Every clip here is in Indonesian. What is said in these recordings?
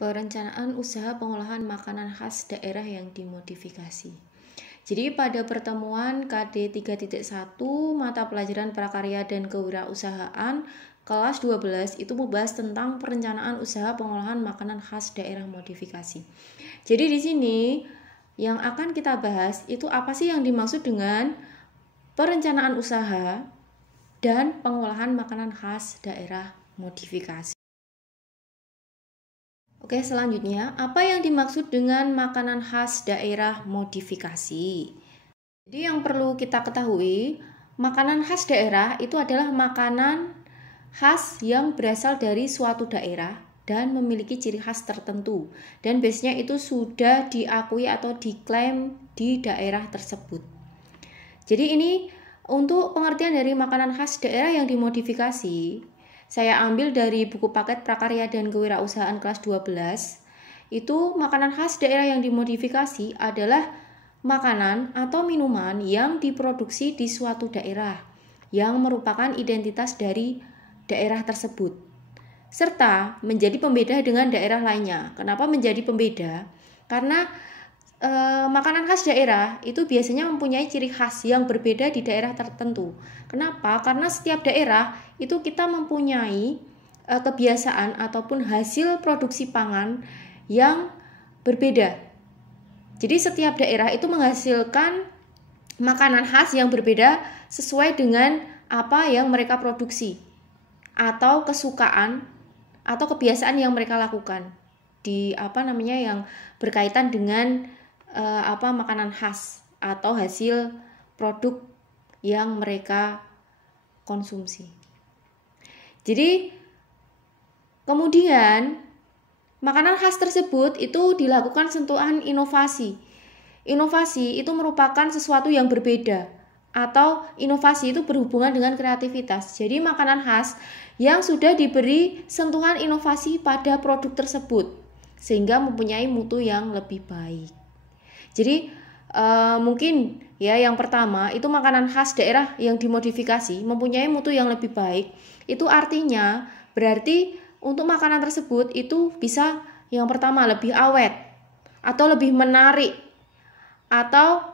Perencanaan usaha pengolahan makanan khas daerah yang dimodifikasi. Jadi pada pertemuan KD 3.1 mata pelajaran prakarya dan kewirausahaan kelas 12 itu membahas tentang perencanaan usaha pengolahan makanan khas daerah modifikasi. Jadi di sini yang akan kita bahas itu apa sih yang dimaksud dengan perencanaan usaha dan pengolahan makanan khas daerah modifikasi. Oke, selanjutnya, apa yang dimaksud dengan makanan khas daerah modifikasi? Jadi yang perlu kita ketahui, makanan khas daerah itu adalah makanan khas yang berasal dari suatu daerah dan memiliki ciri khas tertentu. Dan biasanya itu sudah diakui atau diklaim di daerah tersebut. Jadi ini untuk pengertian dari makanan khas daerah yang dimodifikasi, saya ambil dari buku paket prakarya dan kewirausahaan kelas 12. Itu makanan khas daerah yang dimodifikasi adalah makanan atau minuman yang diproduksi di suatu daerah yang merupakan identitas dari daerah tersebut serta menjadi pembeda dengan daerah lainnya. Kenapa menjadi pembeda? Karena makanan khas daerah itu biasanya mempunyai ciri khas yang berbeda di daerah tertentu. Kenapa? Karena setiap daerah itu kita mempunyai kebiasaan ataupun hasil produksi pangan yang berbeda. Jadi setiap daerah itu menghasilkan makanan khas yang berbeda sesuai dengan apa yang mereka produksi atau kesukaan atau kebiasaan yang mereka lakukan di yang berkaitan dengan makanan khas atau hasil produk yang mereka konsumsi. Jadi kemudian makanan khas tersebut itu dilakukan sentuhan inovasi. Inovasi itu merupakan sesuatu yang berbeda atau inovasi itu berhubungan dengan kreativitas. Jadi makanan khas yang sudah diberi sentuhan inovasi pada produk tersebut sehingga mempunyai mutu yang lebih baik. Jadi mungkin ya yang pertama itu makanan khas daerah yang dimodifikasi mempunyai mutu yang lebih baik. Itu artinya berarti untuk makanan tersebut itu bisa yang pertama lebih awet atau lebih menarik atau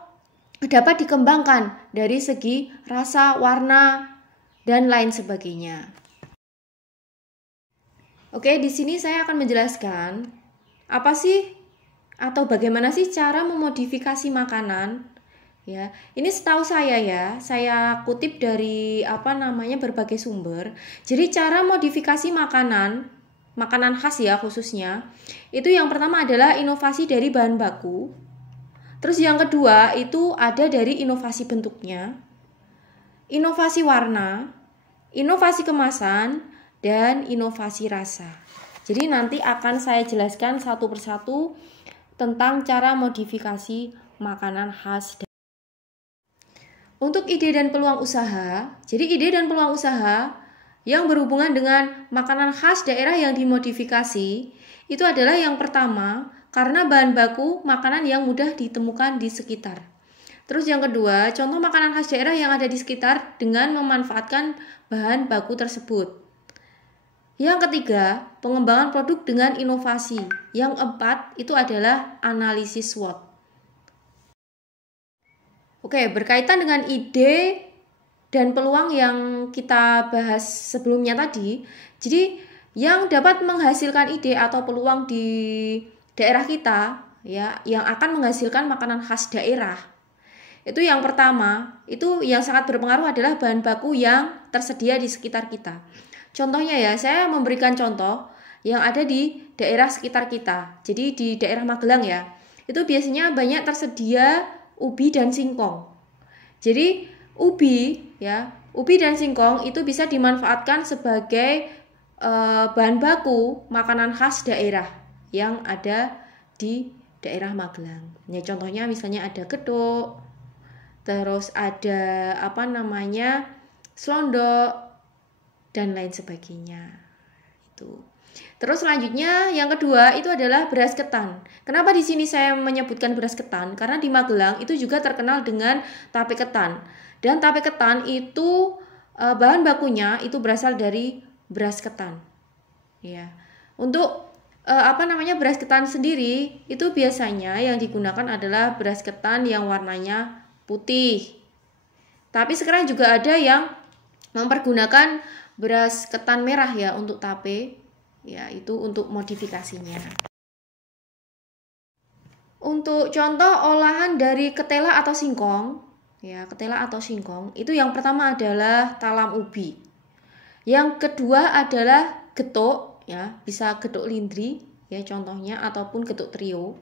dapat dikembangkan dari segi rasa, warna dan lain sebagainya. Oke, di sini saya akan menjelaskan apa sih atau bagaimana sih cara memodifikasi makanan? Ya, ini setahu saya ya, saya kutip dari berbagai sumber. Jadi cara modifikasi makanan khas ya khususnya, itu yang pertama adalah inovasi dari bahan baku. Terus yang kedua itu ada dari inovasi bentuknya, inovasi warna, inovasi kemasan, dan inovasi rasa. Jadi nanti akan saya jelaskan satu persatu tentang cara modifikasi makanan khas. Untuk ide dan peluang usaha, jadi ide dan peluang usaha yang berhubungan dengan makanan khas daerah yang dimodifikasi, itu adalah yang pertama, karena bahan baku makanan yang mudah ditemukan di sekitar. Terus yang kedua, contoh makanan khas daerah yang ada di sekitar dengan memanfaatkan bahan baku tersebut. Yang ketiga, pengembangan produk dengan inovasi. Yang keempat, itu adalah analisis SWOT. Oke, berkaitan dengan ide dan peluang yang kita bahas sebelumnya tadi. Jadi, yang dapat menghasilkan ide atau peluang di daerah kita, ya, yang akan menghasilkan makanan khas daerah. Itu yang pertama, itu yang sangat berpengaruh adalah bahan baku yang tersedia di sekitar kita. Contohnya ya, saya memberikan contoh yang ada di daerah sekitar kita. Jadi di daerah Magelang ya, itu biasanya banyak tersedia ubi dan singkong. Jadi ubi dan singkong itu bisa dimanfaatkan sebagai bahan baku makanan khas daerah yang ada di daerah Magelang. Ya, contohnya misalnya ada gedok, terus ada selondok dan lain sebagainya. Itu. Terus selanjutnya yang kedua itu adalah beras ketan. Kenapa di sini saya menyebutkan beras ketan? Karena di Magelang itu juga terkenal dengan tape ketan. Dan tape ketan itu bahan bakunya itu berasal dari beras ketan. Ya. Untuk beras ketan sendiri itu biasanya yang digunakan adalah beras ketan yang warnanya putih. Tapi sekarang juga ada yang mempergunakan beras ketan merah ya untuk tape. Ya, itu untuk modifikasinya. Untuk contoh olahan dari ketela atau singkong, ya, ketela atau singkong, itu yang pertama adalah talam ubi. Yang kedua adalah getuk, ya, bisa getuk lindri, ya contohnya, ataupun getuk trio.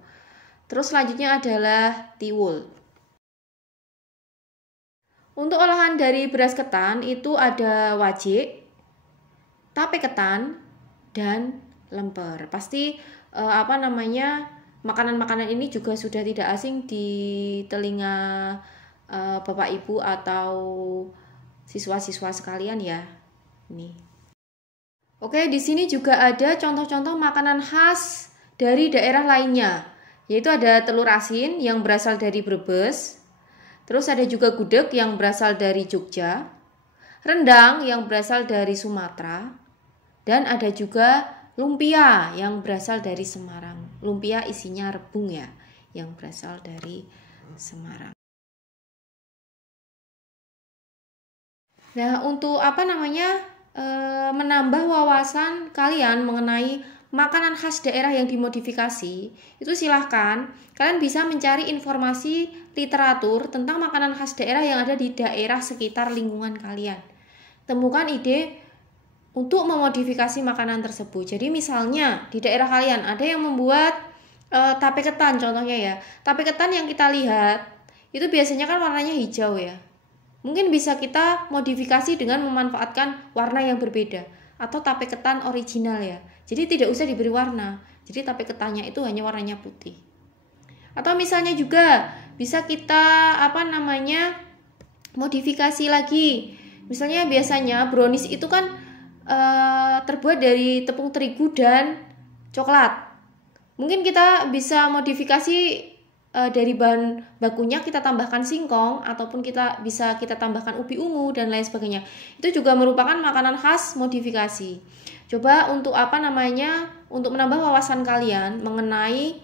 Terus selanjutnya adalah tiwul. Untuk olahan dari beras ketan itu ada wajik, tape ketan, dan lemper. Pasti makanan-makanan ini juga sudah tidak asing di telinga Bapak Ibu atau siswa-siswa sekalian ya. Nih. Oke, di sini juga ada contoh-contoh makanan khas dari daerah lainnya, yaitu ada telur asin yang berasal dari Brebes, terus ada juga gudeg yang berasal dari Jogja, rendang yang berasal dari Sumatera, dan ada juga lumpia yang berasal dari Semarang. Lumpia isinya rebung ya, yang berasal dari Semarang. Nah, untuk menambah wawasan kalian mengenai makanan khas daerah yang dimodifikasi, itu silahkan kalian bisa mencari informasi literatur tentang makanan khas daerah yang ada di daerah sekitar lingkungan kalian. Temukan ide untuk memodifikasi makanan tersebut. Jadi misalnya di daerah kalian ada yang membuat tape ketan contohnya ya. Tape ketan yang kita lihat itu biasanya kan warnanya hijau ya. Mungkin bisa kita modifikasi dengan memanfaatkan warna yang berbeda atau tape ketan original ya. Jadi tidak usah diberi warna. Jadi tape ketannya itu hanya warnanya putih. Atau misalnya juga bisa kita modifikasi lagi. Misalnya biasanya brownies itu kan terbuat dari tepung terigu dan coklat. Mungkin kita bisa modifikasi dari bahan bakunya kita tambahkan singkong ataupun kita tambahkan ubi ungu dan lain sebagainya. Itu juga merupakan makanan khas modifikasi. Coba untuk untuk menambah wawasan kalian mengenai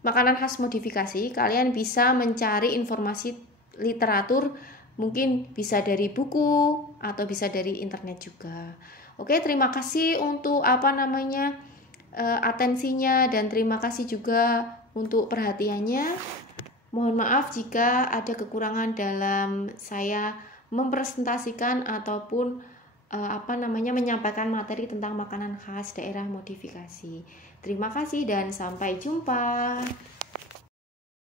makanan khas modifikasi, kalian bisa mencari informasi literatur, mungkin bisa dari buku atau bisa dari internet juga. Oke, terima kasih untuk atensinya dan terima kasih juga untuk perhatiannya. Mohon maaf jika ada kekurangan dalam saya mempresentasikan ataupun menyampaikan materi tentang makanan khas daerah modifikasi. Terima kasih dan sampai jumpa.